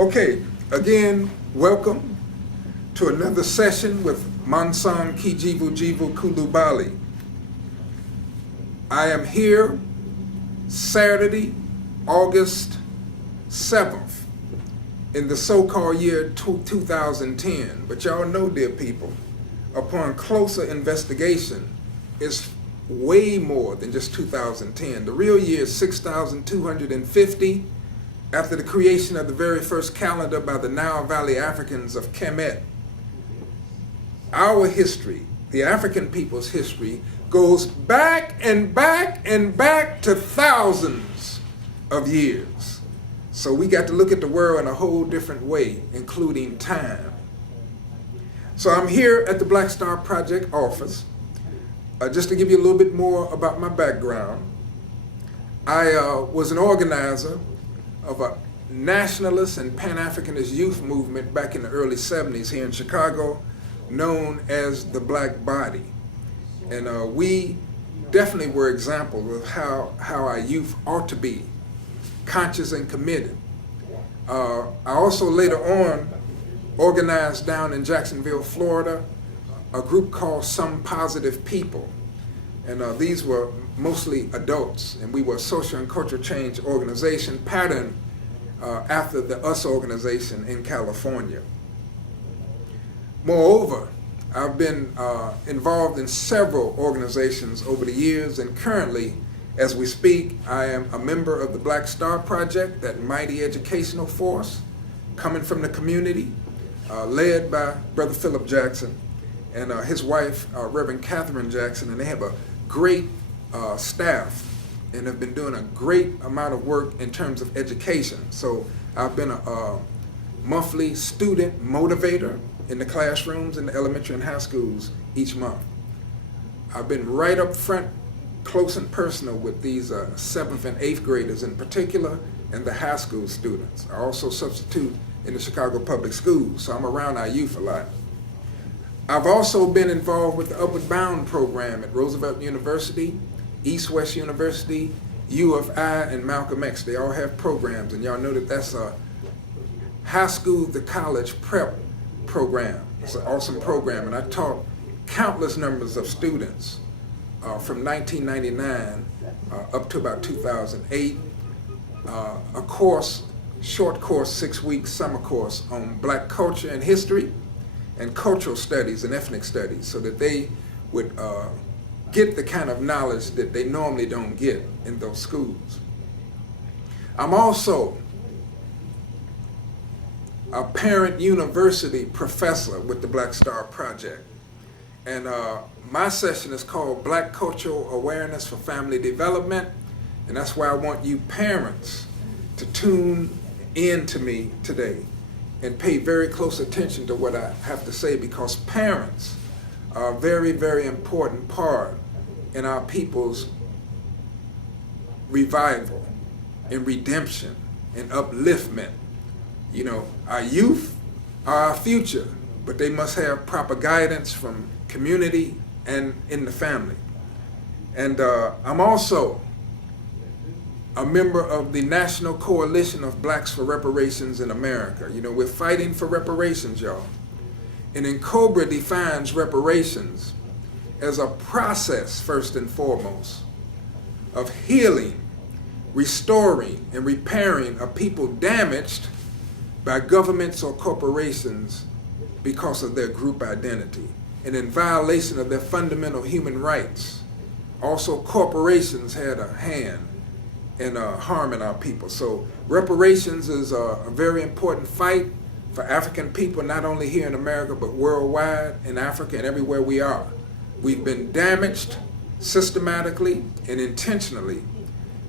Okay, again, welcome to another session with Mansang Kijivu Jivu Kulubally. I am here Saturday, August 7th, in the so-called year 2010. But y'all know, dear people, upon closer investigation, it's way more than just 2010. The real year is 6,250 after the creation of the very first calendar by the Nile Valley Africans of Kemet. Our history, the African people's history, goes back and back and back to thousands of years. So we got to look at the world in a whole different way, including time. So I'm here at the Black Star Project office. Just to give you a little bit more about my background, I was an organizer of a nationalist and pan-Africanist youth movement back in the early 70s here in Chicago, known as the Black Body. And we definitely were examples of how our youth ought to be, conscious and committed. I also later on organized down in Jacksonville, Florida, a group called Some Positive People. And these were mostly adults, and we were a social and cultural change organization patterned after the US organization in California. Moreover, I've been involved in several organizations over the years, and currently, as we speak, I am a member of the Black Star Project, that mighty educational force coming from the community, led by Brother Philip Jackson and his wife, Reverend Catherine Jackson, and they have a great staff and have been doing a great amount of work in terms of education. So I've been a monthly student motivator in the classrooms in the elementary and high schools each month. I've been right up front, close and personal with these 7th and 8th graders in particular, and the high school students. I also substitute in the Chicago Public Schools, so I'm around our youth a lot. I've also been involved with the Upward Bound program at Roosevelt University, East West University, U of I, and Malcolm X. They all have programs, and y'all know that that's a high school to college prep program. It's an awesome program, and I taught countless numbers of students from 1999 up to about 2008. A course, short course, 6-week summer course on Black culture and history, and cultural studies and ethnic studies, so that they would get the kind of knowledge that they normally don't get in those schools. I'm also a parent university professor with the Black Star Project. And my session is called Black Cultural Awareness for Family Development. And that's why I want you parents to tune in to me today and pay very close attention to what I have to say, because parents are a very, very important part in our people's revival and redemption and upliftment. You know, our youth are our future, but they must have proper guidance from community and in the family. And I'm also a member of the National Coalition of Blacks for Reparations in America. You know, we're fighting for reparations, y'all. And NCOBRA defines reparations as a process, first and foremost, of healing, restoring, and repairing a people damaged by governments or corporations because of their group identity and in violation of their fundamental human rights. Also, corporations had a hand in harming our people. So reparations is a very important fight for African people, not only here in America, but worldwide, in Africa, and everywhere we are. We've been damaged systematically and intentionally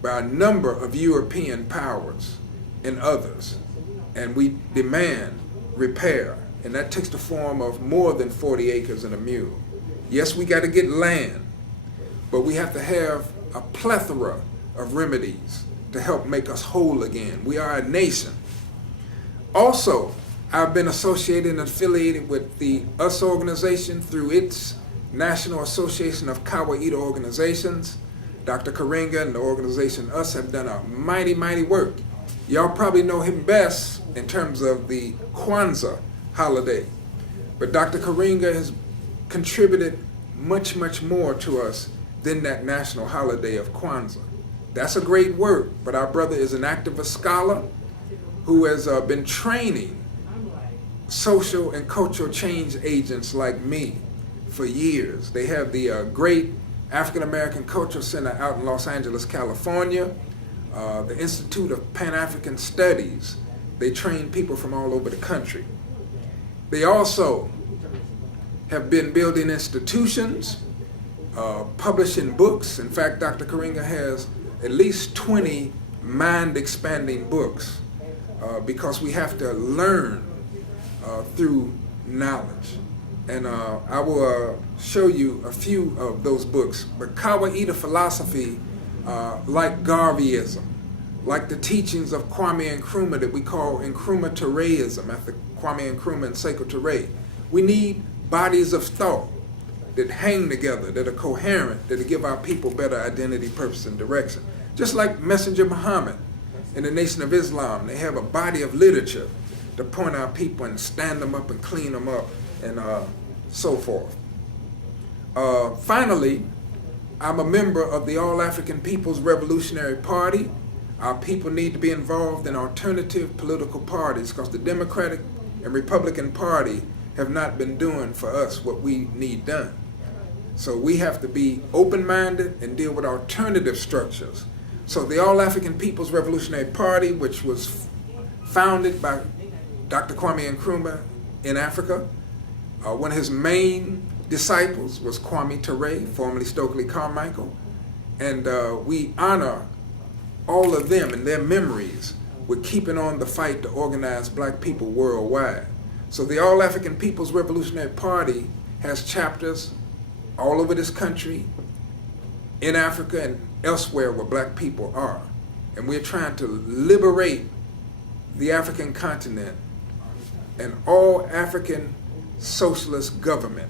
by a number of European powers and others. And we demand repair. And that takes the form of more than 40 acres and a mule. Yes, we got to get land, but we have to have a plethora of remedies to help make us whole again. We are a nation. Also, I've been associated and affiliated with the US organization through its National Association of Kawaida Organizations. Dr. Karinga and the organization US have done a mighty, mighty work. Y'all probably know him best in terms of the Kwanzaa holiday. But Dr. Karinga has contributed much, much more to us than that national holiday of Kwanzaa. That's a great work, but our brother is an activist scholar who has been training social and cultural change agents like me for years. They have the great African American Cultural Center out in Los Angeles, California, the Institute of Pan-African Studies. They train people from all over the country. They also have been building institutions, publishing books. In fact, Dr. Karinga has at least 20 mind-expanding books because we have to learn through knowledge. And I will show you a few of those books. But Kawaida philosophy, like Garveyism, like the teachings of Kwame Nkrumah that we call Nkrumah Touréism, after Kwame Nkrumah and Sekou Touré. We need bodies of thought that hang together, that are coherent, that give our people better identity, purpose, and direction. Just like Messenger Muhammad and the Nation of Islam, they have a body of literature to point our people and stand them up and clean them up and so forth. Finally, I'm a member of the All African People's Revolutionary Party. Our people need to be involved in alternative political parties because the Democratic and Republican Party have not been doing for us what we need done. So we have to be open-minded and deal with alternative structures. So the All African People's Revolutionary Party, which was founded by Dr. Kwame Nkrumah in Africa, one of his main disciples was Kwame Touré, formerly Stokely Carmichael, and we honor all of them and their memories with keeping on the fight to organize black people worldwide. So the All African People's Revolutionary Party has chapters all over this country, in Africa and elsewhere where black people are. And we're trying to liberate the African continent and all African socialist government,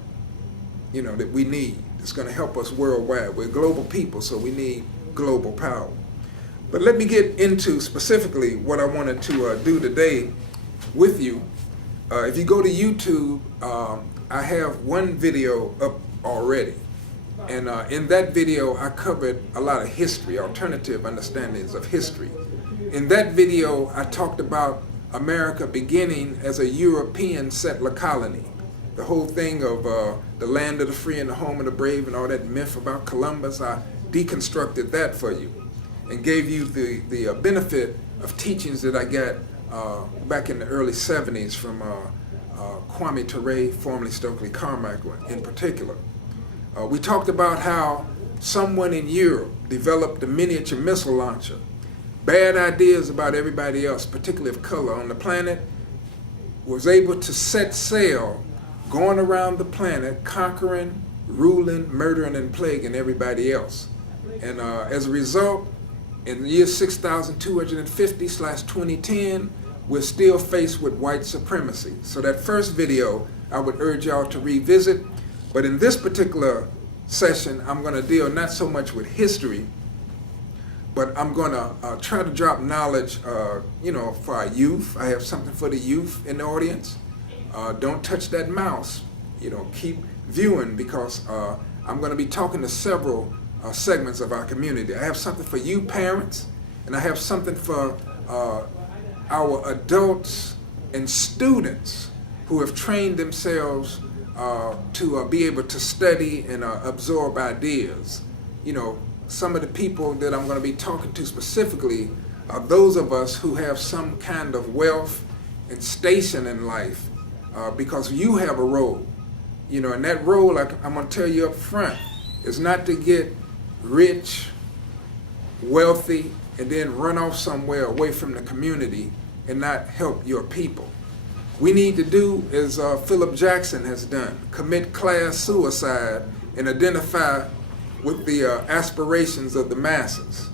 that we need. It's going to help us worldwide. We're global people, so we need global power. But let me get into specifically what I wanted to do today with you. If you go to YouTube, I have one video up already. And in that video, I covered a lot of history, alternative understandings of history. In that video, I talked about America beginning as a European settler colony. The whole thing of the land of the free and the home of the brave and all that myth about Columbus, I deconstructed that for you and gave you the benefit of teachings that I got back in the early 70s from Kwame Touré, formerly Stokely Carmichael in particular. We talked about how someone in Europe developed a miniature missile launcher. Bad ideas about everybody else, particularly of color on the planet, was able to set sail, going around the planet, conquering, ruling, murdering, and plaguing everybody else. And as a result, in the year 6250/2010, we're still faced with white supremacy. So that first video, I would urge y'all to revisit. But in this particular session, I'm going to deal not so much with history, but I'm going to try to drop knowledge, for our youth. I have something for the youth in the audience. Don't touch that mouse. Keep viewing because I'm going to be talking to several segments of our community. I have something for you parents, and I have something for our adults and students who have trained themselves to be able to study and absorb ideas. Some of the people that I'm going to be talking to specifically are those of us who have some kind of wealth and station in life because you have a role. And that role, I'm going to tell you up front, is not to get rich, wealthy, and then run off somewhere away from the community and not help your people. We need to do as Philip Jackson has done, commit class suicide and identify with the aspirations of the masses.